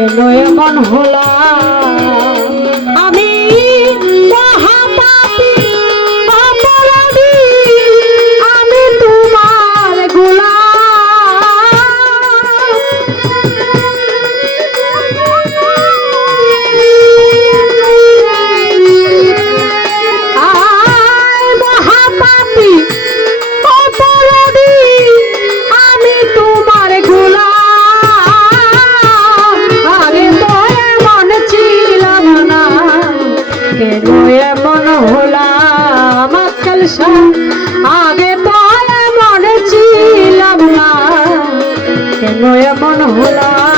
কেন এখন হলা এমন হলাম আজকাল আগে তো এমন ছিলাম না। কেন এমন হলাম?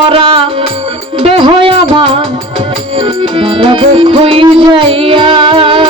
মরা দেহ খুই যাইয়া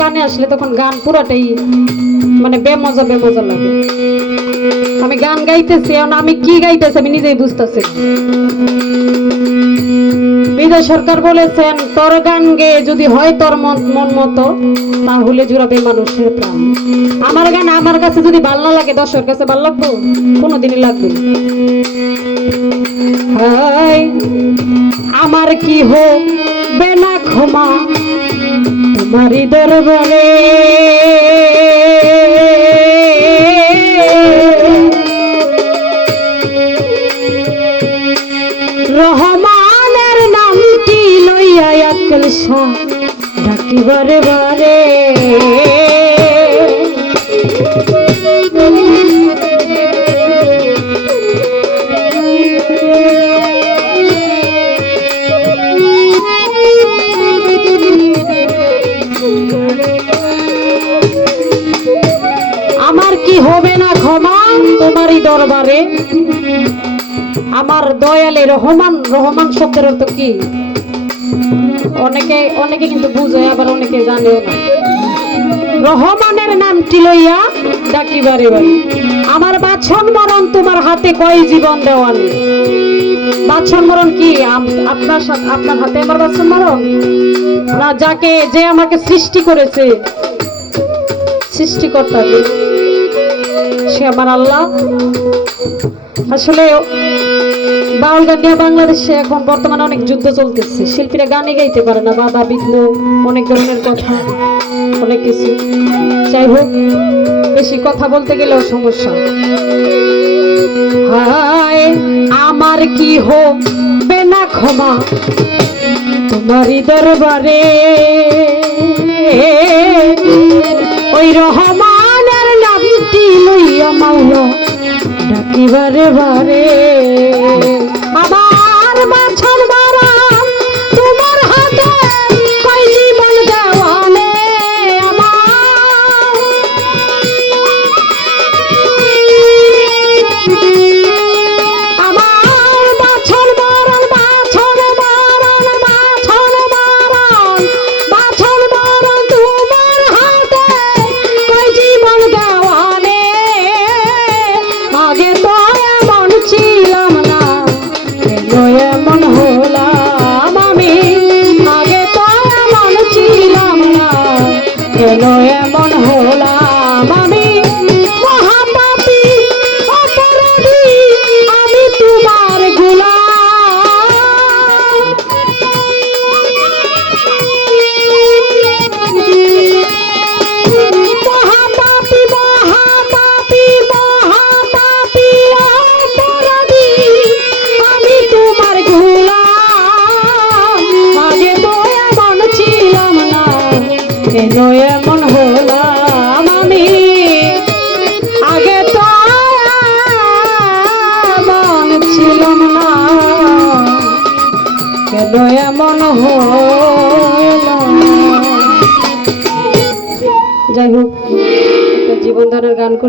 কানে আসলে তখন গান পুরাটাই মানে বেমজা বেমজা লাগে। আমি গান গাইতেছি, এখন আমি কি গাইতেছি আমি নিজেই বুঝতেছি বিজয় সরকার বলেছেন, তোর গান গেয়ে যদি হয় তোর মন মতো, তাহলে জুড়াবে মানুষের প্রাণ। আমার গান আমার কাছে যদি ভালো না লাগে, দর্শকের কাছে ভালো লাগবো? কোনোদিনই লাগবে আমার কি হবে? না ক্ষমা তোমারই দরবারে। রহমানের নামটি লইয়া একল শাহ ডাকি বারে। তোমারই দরবারে আমার দয়ালে রহমান রহমান শব্দের অর্থ কি? অনেকে অনেকে কিন্তু বুঝে, আবার অনেকে জানেও না। রহমানের নামটি লইয়া ডাকি বারে আমার বাছন মরণ তোমার হাতে কয় জীবন দেওয়ানি? বাছন মরণ কি? আপনার আপনার হাতে আমার বাছন মরণ? না যাকে যে আমাকে সৃষ্টি করেছে, সৃষ্টিকর্তা সে আমার আল্লাহ। আসলে বাউল গান নিয়ে বাংলাদেশে এখন বর্তমানে অনেক যুদ্ধ চলতেছে। শিল্পীরা গানে গাইতে পারে না বাধা বিঘ্ন অনেক ধরনের কথা, অনেক কিছু। যাই হোক, বেশি কথা বলতে গেলেও সমস্যা। হায়, আমার কি হবে না ক্ষমা? তোমারই দরবারে ওই রহমানের নামটি লইয়া মাওলা ডাকি বারে বারে।